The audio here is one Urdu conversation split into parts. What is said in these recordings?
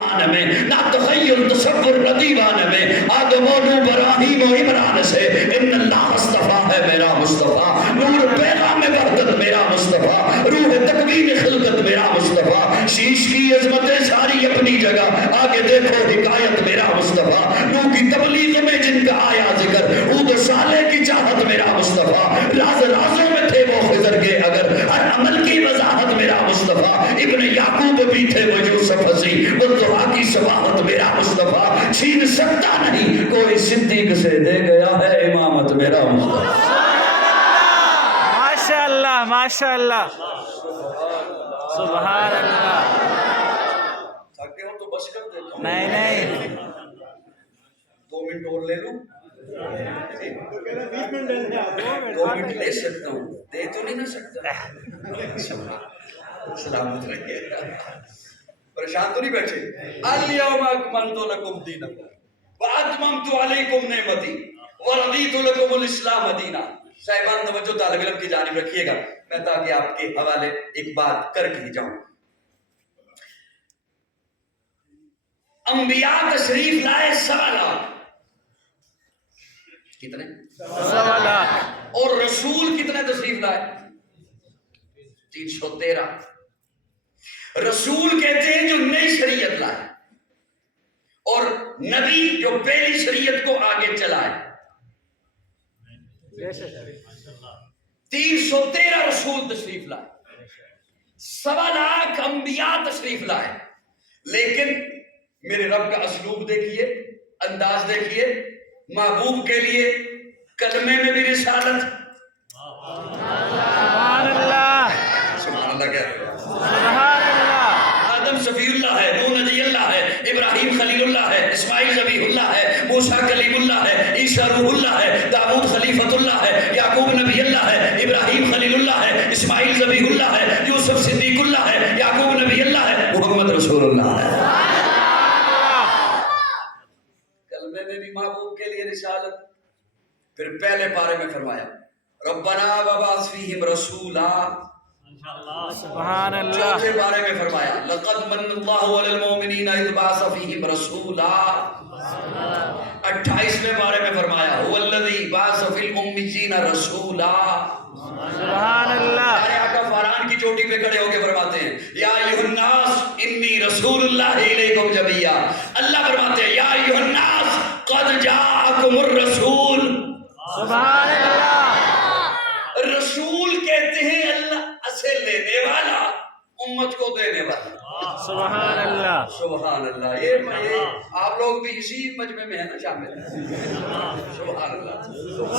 میں نہ تخیل تصور ردیوان میں آدم و نو براہیم و عمران سے ان اللہ اصطفیٰ ہے میرا مصطفیٰ، نور پیغام وحدت میرا مصطفیٰ، روح تکوین خلقت میرا مصطفیٰ، شیش کی عظمتیں ساری اپنی جگہ، آگے دیکھو حکایت میرا مصطفیٰ، نو کی تبلیغ میں جن کا آیا ذکر، عود صالح کی چاہت میرا مصطفیٰ، راز رازوں میں تھے وہ خضر کے اگر، ہر عمل کی وضاحت میرا مصطفیٰ، ابن یعقوب بھی تھے وہ یوسف حسی، وہ دعا کی سباحت میرا مصطفیٰ، چھین سکتا نہیں کوئی صدیق سے، دے گیا ہے امامت میرا مصطفیٰ۔ ماشاءاللہ ماشاءاللہ سبحان اللہ۔ تھکے ہو تو بس کر دیتا ہوں، نہیں 2 منٹ اور لے لوں، 2 منٹ لے سکتا ہوں، دے تو نہیں نہ سکتا۔ سلامت رہیے، پریشان تو نہیں بیٹھے۔ الیوم اکملت لکم دینکم واتممت علیکم نعمتی ورضیت لکم الاسلام دینا۔ صاحبان توجہ طالب علم کی جانب رکھیے گا، میں تاکہ آپ کے حوالے ایک بات کر کے جاؤں۔ انبیاء تشریف لائے 1.25 لاکھ، کتنے؟ 1.25 لاکھ۔ اور رسول کتنے تشریف لائے؟ 313۔ رسول کہتے ہیں جو نئی شریعت لائے، اور نبی جو پہلی شریعت کو آگے چلائے۔ 313 رسول تشریف لائے، 1.25 لاکھ انبیاء تشریف لائے، لیکن میرے رب کا اسلوب دیکھیے، انداز دیکھیے، محبوب کے لیے کلمے میں بھی رسالت، سبحان اللہ سبحان اللہ کہہ رہے ہیں، سبحان اللہ۔ آدم صفی اللہ ہے، نوح نبی اللہ ہے، ابراہیم خلیل اللہ ہے، اسماعیل ذبیح اللہ ہے، موسیٰ کلیم اللہ ہے، عیسیٰ روح اللہ ہے، داؤد خلیفۃ اللہ ہے، یعقوب نبی اللہ ہے، ابراہیم خلیل اللہ ہے، اسماعیل ذبیح اللہ ہے، یوسف صدیق اللہ ہے، یعقوب نبی اللہ ہے، محمد رسول اللہ ہے۔ کلمے میں بھی محبوب کے لیے رسالت۔ پھر پہلے پارے میں فرمایا ربنا وبعث فیہم رسولا، سبحان اللہ۔ چوتھے بارے میں فرمایا لقد من اللہ علی المؤمنین اذ بعث فیہم رسولا، 28ویں بارے میں فرمایا هو الذی بعث فی الامیین رسولا۔ سبحان اللہ۔ پیارے آقا فاران کی چوٹی پہ کھڑے ہو کے فرماتے ہیں یا ایھا الناس انی رسول اللہ الیکم جمیعا، اللہ فرماتے ہیں یا ایھا الناس قد جاءکم الرسول۔ سبحان اللہ۔ رسول کہتے ہیں اللہ سے لینے والا، امت کو دینے والا۔ سبحان اللہ۔ سبحان اللہ۔ یہ آپ لوگ بھی اسی مجمع میں ہیں نا شامل؟ سبحان اللہ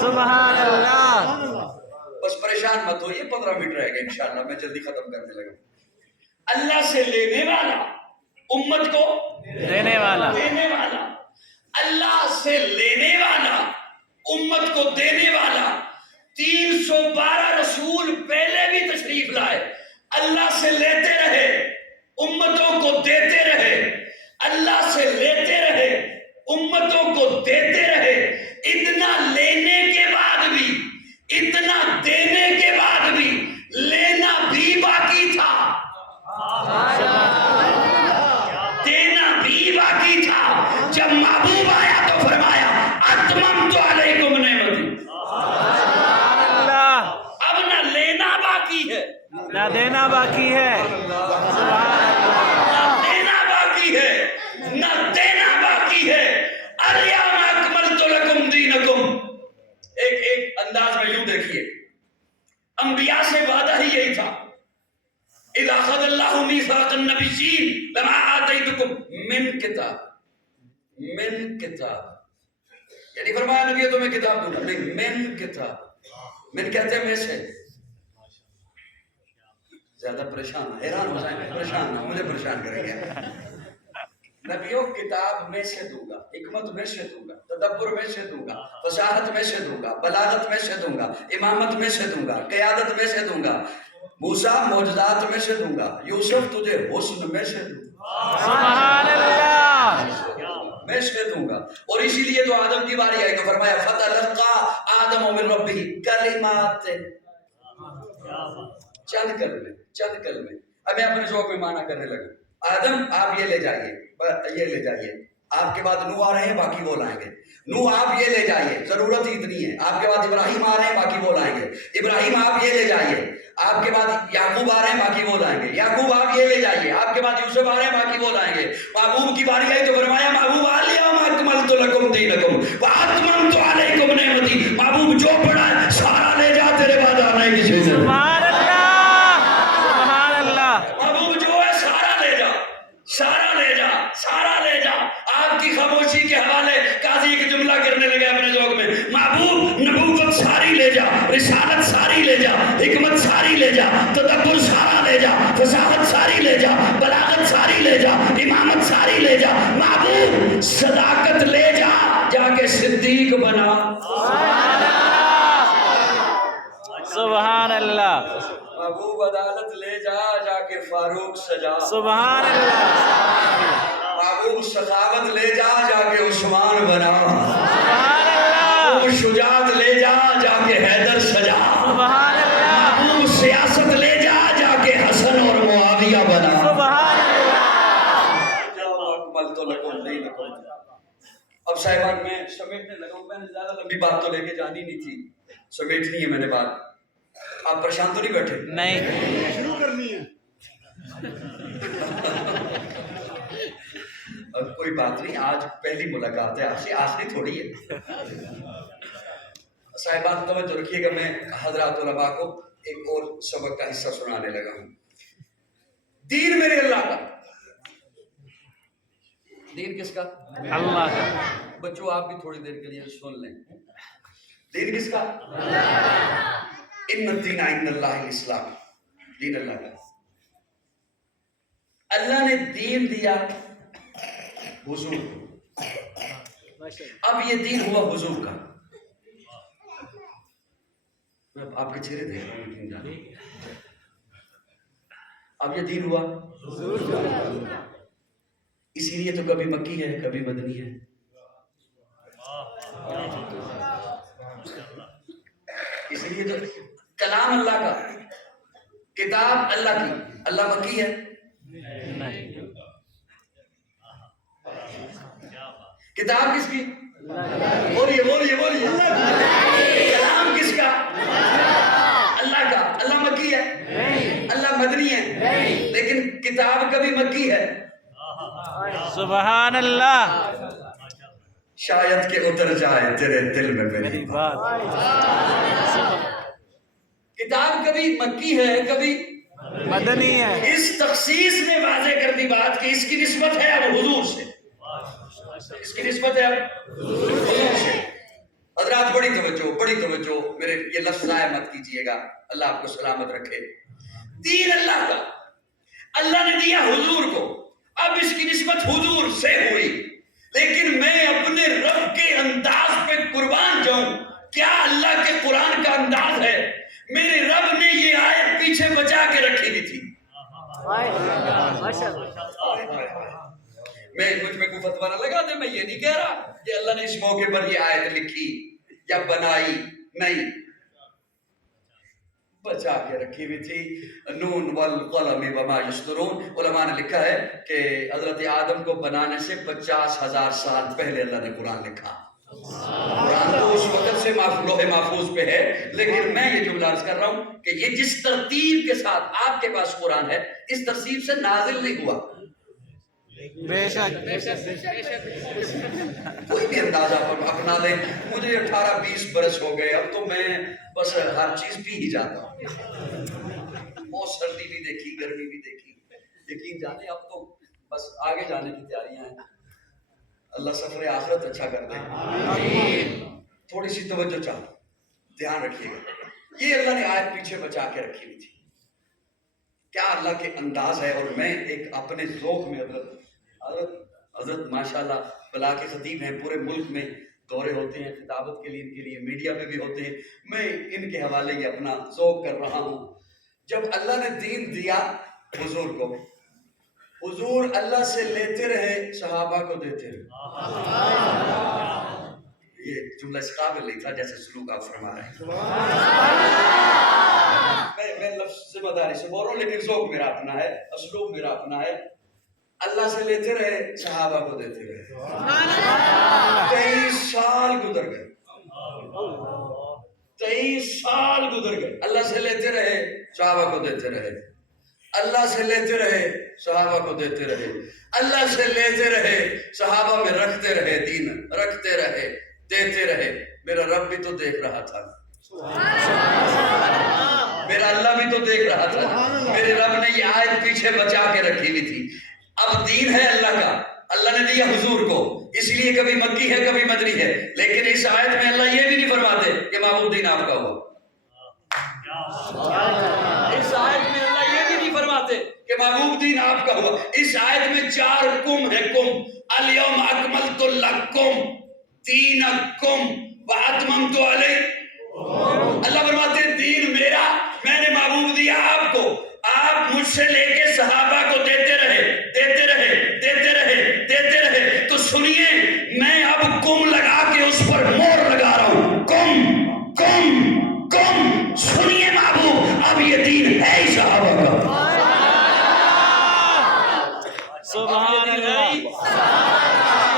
سبحان اللہ۔ بس پریشان مت ہوئیے، 15 منٹ رہ گئے انشاءاللہ، میں جلدی ختم کرنے لگا۔ اللہ سے لینے والا، امت کو دینے والا۔ دینے والا، اللہ سے لینے والا، امت کو دینے والا۔ 312 رسول پہلے بھی تشریف لائے، اللہ سے لیتے رہے، امتوں کو دیتے رہے، اللہ سے لیتے رہے، امتوں کو دیتے رہے۔ اتنا لینے کے بعد بھی، اتنا دینے کے بعد بھی لینا بھی باقی تھا، دینا بھی باقی تھا۔ جب محبوب آیا تو فرمایا اتممت علیکم نعمتی، اب نہ لینا باقی ہے، نہ دینا باقی ہے۔ سبحان اللہ۔ نہ دینا باقی ہے، نہ دینا باقی ہے۔ الیوم اکملت لکم دینکم۔ ایک انداز میں یوں دیکھیے، انبیاء سے وعدہ ہی یہی تھا اذ اخذ اللہ میثاق النبیین لما آتیتکم من کتاب، من کتاب، یعنی فرمایا نبی تمہیں کتاب دوں گا، نہیں من کتاب، من کہتے ہیں میں سے۔ زیادہ پریشان حیران ہو جائیں گے، پریشان نہ مجھے پریشان کریں گے۔ نبیوں کتاب میں سے دوں گا، حکمت میں سے دوں گا، تدبر میں سے دوں گا، فصاحت میں سے دوں گا، بلاغت میں سے دوں گا، امامت میں سے دوں گا، قیادت میں سے دوں گا، موسیٰ معجزات میں سے دوں گا، یوسف تجھے حسن میں سے دوں گا، سبحان اللہ۔ میں سے دوں گا۔ اور اسی لیے تو آدم کی باری آئی تو فرمایا فتلقى آدم من ربہ کلمات، چند کلمے۔ اب میں اپنے ذوق میں معنی کرنے لگا، آدم آپ یہ لے جائیے، یہ لے جائیے، آپ کے بعد نوح آ رہے ہیں، باقی وہ لائیں گے، نوح آپ یہ لے جائیے، ضرورت ہی اتنی ہے، آپ کے بعد ابراہیم آ رہے ہیں، باقی وہ لائیں گے، ابراہیم آپ یہ لے جائیے، آپ کے بعد یعقوب آ رہے ہیں، باقی وہ لائیں گے، یعقوب آپ یہ لے جائیے، آپ کے بعد یوسف آ رہے ہیں، باقی وہ لائیں گے، محبوب کی باری آئی تو فرمایا محبوب الیوم اکملت لکم دینکم واتممت علیکم نعمتی، محبوب جو پڑھا ہے سارا لے جا، تیرے بعد آنا ہے کسی نے، سبحان اللہ، سبحان اللہ، محبوب جو ہے سارا لے جا، سارا لے جا، سارا لے جا۔ آپ کی خاموشی کے حوالے قاضی ایک جملہ کرنے لگے اپنے ذوق میں، محبوب نبوت ساری لے جا، رسالت ساری لے جا، حکمت ساری لے جا، تدبر سارا لے جا، فصاحت ساری لے جا، بلاغت ساری لے جا، امامت ساری لے جا، محبوب صداقت لے جا، جا کے صدیق بنا، سبحان اللہ، محبوب عدالت لے جا، جا کے فاروق سجا، سبحان اللہ، محبوب سخاوت لے جا، جا کے عثمان بنا، سبحان اللہ، محبوب شجاعت لے جا، جا کے حیدر سجا، سبحان اللہ، محبوب سیاست لے جا، جا کے حسن اور معاویہ بنا، سبحان اللہ۔ اکملت لکم دینکم۔ اب صاحبان میں سمیٹنے لگا ہوں، میں نے زیادہ لمبی بات تو لے کے جانی نہیں تھی، سمیٹنی ہے میں نے بات، آپ پریشان تو نہیں بیٹھے؟ نہیں، شروع کرنی ہے۔ اب کوئی بات نہیں، آج پہلی ملاقات ہے آپ سے، آخری تھوڑی ہے۔ صاحبان توجہ رکھیے گا، میں حضرات علماء کو ایک اور سبق کا حصہ سنانے لگا ہوں۔ دین میرے اللہ کا، دین کس کا؟ اللہ کا، بچوں آپ بھی تھوڑی دیر کے لیے سن لیں، دین کس کا؟ ان الدین عند اللہ الاسلام، دین اللہ کا۔ اللہ نے دین دیا حضور کو، اب یہ دین ہوا حضور کا، میں آپ کے چہرے دیکھ رہا ہوں لیکن جانے، اب یہ دین ہوا اسی لیے تو کبھی مکی ہے کبھی مدنی ہے، اسی لیے تو کلام اللہ کا، کتاب اللہ کی، اللہ مکی ہے، کتاب کس کی؟ بولیے بولیے بولیے، کلام کس کا؟ اللہ کا، اللہ مکی ہے، اللہ مدنی ہے، لیکن کتاب کبھی مکی ہے، سبحان اللہ، شاید کہ اتر جائے تیرے دل میں میری بات، کتاب کبھی مکی ہے کبھی مدنی ہے، اس تخصیص نے واضح کر دی بات کہ اس کی نسبت ہے اب حضور سے، اس کی نسبت ہے اب حضور سے۔ حضرات بڑی توجہ، میرے یہ لفظ ضائع مت کیجئے گا، اللہ آپ کو سلامت رکھے۔ دین اللہ کا، اللہ نے دیا حضور کو، اب اس کی نسبت حضور سے ہوئی، لیکن میں اپنے رب کے انداز پہ قربان جاؤں، کیا اللہ کے قرآن کا انداز ہے؟ میرے رب نے یہ آیت پیچھے بچا کے رکھی ہوئی تھی، میں مجھ میں کوئی فتویٰ نہ لگا دے، میں یہ نہیں کہہ رہا کہ اللہ نے اس موقع پر یہ آیت لکھی یا بنائی، نہیں، بچا کے رکھی ہوئی تھی۔ نون والقلم وما یسطرون، علماء نے لکھا ہے کہ حضرت آدم کو بنانے سے 50,000 سال پہلے اللہ نے قرآن لکھا، قرآن تو اس وقت سے لوح محفوظ پہ ہے، لیکن میں یہ جملہ عرض کر رہا ہوں کہ یہ جس ترتیب کے ساتھ آپ کے پاس قرآن ہے، اس ترتیب سے نازل نہیں ہوا، بے شک، کوئی بھی اندازہ اپنا لیں۔ مجھے 18-20 برس ہو گئے، اب تو میں بس ہر چیز پی ہی جاتا ہوں، بہت سردی بھی دیکھی، گرمی بھی دیکھی، یقین جانے اب تو بس آگے جانے کی تیاریاں ہیں، اللہ سفر آخرت اچھا کر دے۔ تھوڑی سی توجہ چاہوں، دھیان رکھیے گا، یہ اللہ نے آیت پیچھے بچا کے رکھی ہوئی تھی، کیا اللہ کے انداز ہے۔ اور میں ایک اپنے ذوق میں حضرت ماشاءاللہ بلا کے خطیب ہیں، پورے ملک میں دورے ہوتے ہیں خطابت کے لیے، ان کے لیے میڈیا پہ بھی ہوتے ہیں، میں ان کے حوالے یہ اپنا ذوق کر رہا ہوں۔ جب اللہ نے دین دیا حضور کو، حضور اللہ سے لیتے رہے، صحابہ کو دیتے رہے، یہ جملہ اس قابل نہیں تھا جیسے سلوک آپ فرما رہے ہیں، میں لفظ ذمہ داری سے بول رہا ہوں، لیکن ذوق میرا اپنا ہے، اسلوب میرا اپنا ہے۔ اللہ سے لیتے رہے صحابہ کو دیتے رہے 23 سال گزر گئے 23 سال گزر گئے اللہ سے لیتے رہے صحابہ کو دیتے رہے اللہ سے لیتے رہے صحابہ کو دیتے رہے اللہ سے لیتے رہے صحابہ میں رکھتے رہے دین رکھتے رہے دیتے رہے میرا رب بھی تو دیکھ رہا تھا میرا اللہ بھی تو دیکھ رہا تھا میرے رب نے یہ آیت پیچھے بچا کے رکھی ہوئی تھی اب دین ہے اللہ کا اللہ نے دیا حضور کو اس لیے کبھی مکی ہے کبھی مدنی ہے لیکن اس آیت میں اللہ یہ بھی نہیں فرماتے کہ محبوب دین آپ کا ہوا اس آیت میں اللہ یہ بھی نہیں فرماتے کہ محبوب دین آپ کا ہوا اس آیت میں 4 کم ہے کم الیوم اکملت لکم دینکم واتممت علیکم اللہ فرماتے ہیں دین میرا میں نے محبوب دیا آپ کو آپ مجھ سے لے کے صحابہ کو دیتے رہے دیتے رہے دیتے رہے دیتے رہے تو سنیے میں اب کم لگا کے اس پر مور لگا رہا ہوں کم کم کم سنیے محبوب اب یہ دین ہے ہی صحابہ کا سبحان اللہ یہ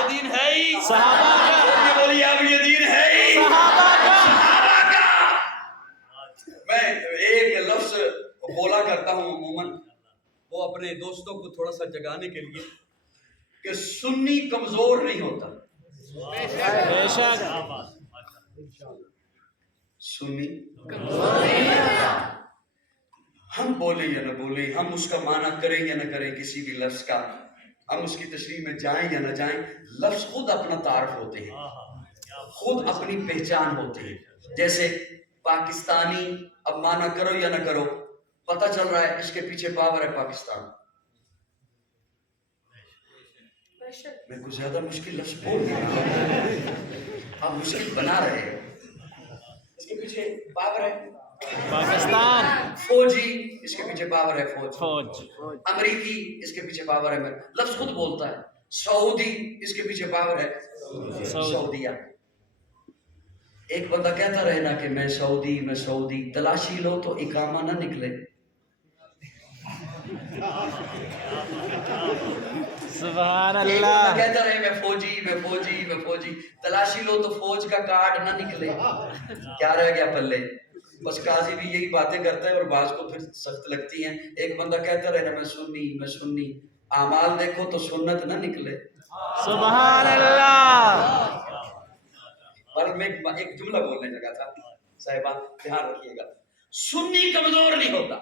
دین ہے ہی صحابہ کا بولیے اب یہ دین ہے ہی صحابہ کا صحابہ کا میں ایک لفظ بولا کرتا ہوں عموماً وہ اپنے دوستوں کو تھوڑا سا جگانے کے لیے کہ سنی کمزور نہیں ہوتا بے شک سنی ہم بولیں یا نہ بولیں ہم اس کا معنی کریں یا نہ کریں کسی بھی لفظ کا ہم اس کی تشریح میں جائیں یا نہ جائیں لفظ خود اپنا تعارف ہوتے ہیں خود اپنی پہچان ہوتے ہیں جیسے پاکستانی اب معنی کرو یا نہ کرو پتہ چل رہا ہے اس کے پیچھے پاور ہے پاکستان میں کچھ زیادہ مشکل لفظ بول رہا ہوں آپ مشکل بنا رہے ہیں اس کے پیچھے پاور ہے پاکستان فوجی اس کے پیچھے پاور ہے فوج امریکی اس کے پیچھے پاور ہے لفظ خود بولتا ہے سعودی اس کے پیچھے پاور ہے سعودیہ ایک بندہ کہتا رہے نا کہ میں سعودی تلاشی لو تو اقامہ نہ نکلے سبحان ایک اللہ بندہ کہتا رہے میں فوجی تلاشی لو تو فوج کا کارڈ نہ نکلے کیا رہ گیا پلے بس قاضی بھی یہی باتیں کرتا ہے اور بعض کو پھر سخت لگتی ہیں ایک بندہ کہتا رہے نا میں سنی اعمال دیکھو تو سنت نہ نکلے سبحان اللہ اور میں ایک جملہ بولنے لگا تھا صاحبہ دھیان رکھیے گا سنی کمزور نہیں ہوتا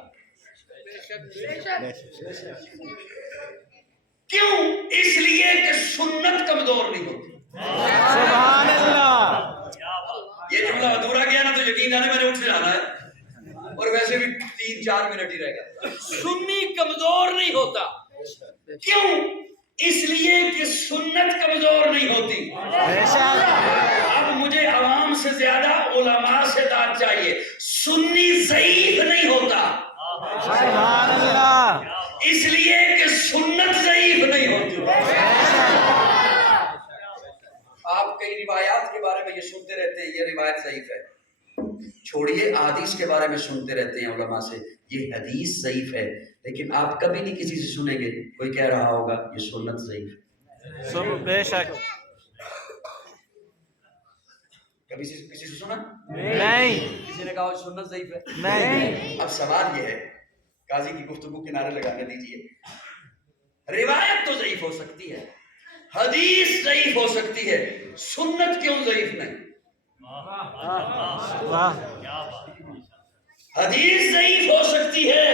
کیوں اس لیے کہ سنت کمزور نہیں ہوتی سبحان اللہ یہ جملہ ادھورا گیا نا تو یقین جانے میں نے اٹھ جانا ہے اور ویسے بھی 3-4 منٹ ہی رہ گیا سنی کمزور نہیں ہوتا کیوں اس لیے کہ سنت کمزور نہیں ہوتی بے شک اب مجھے عوام سے زیادہ علماء سے داد چاہیے سنی ضعیف نہیں ہوتا سبحان اللہ اس لیے کہ سنت ضعیف نہیں ہوتی آپ کئی روایات کے بارے میں یہ سنتے رہتے ہیں یہ روایت ضعیف ہے چھوڑیے احادیث کے بارے میں سنتے رہتے ہیں علماء سے یہ حدیث ضعیف ہے لیکن آپ کبھی نہیں کسی سے سنیں گے کوئی کہہ رہا ہوگا یہ سنت ضعیف بے شک کبھی کسی سے سنا نہیں کسی نے کہا سنت ضعیف ہے نہیں اب سوال یہ ہے قاضی کی گفتگو کنارے لگانے دیجئے روایت تو ضعیف ہو سکتی ہے حدیث ضعیف ہو سکتی ہے سنت کیوں ضعیف نہیں واہ حدیث ضعیف ہو سکتی ہے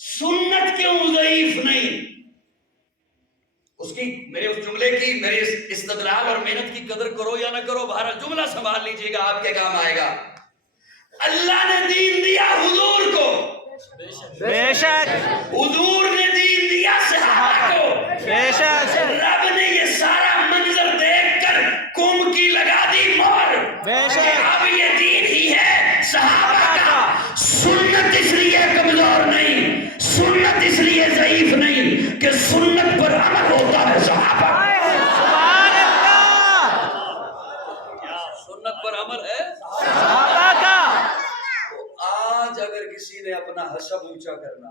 سنت کیوں ضعیف نہیں اس کی میرے اس جملے کی میرے استدلال اور محنت کی قدر کرو یا نہ کرو بہرحال جملہ سنبھال لیجئے گا آپ کے کام آئے گا اللہ نے دین دیا حضور کو بے شک حضور نے دین دیا صحابہ کو بے شک رب نے یہ سارا منظر دیکھ کر کم کی لگا دی مور بے شک کہ اب یہ دین ہی ہے صحابہ کا سنت اس لیے کمزور نہیں سنت اس لیے ضعیف نہیں کہ سنت پر عمل ہوتا ہے صحابہ سبحان اللہ سنت پر عمل ہے صحابہ کا آج اگر کسی نے اپنا حسب اونچا کرنا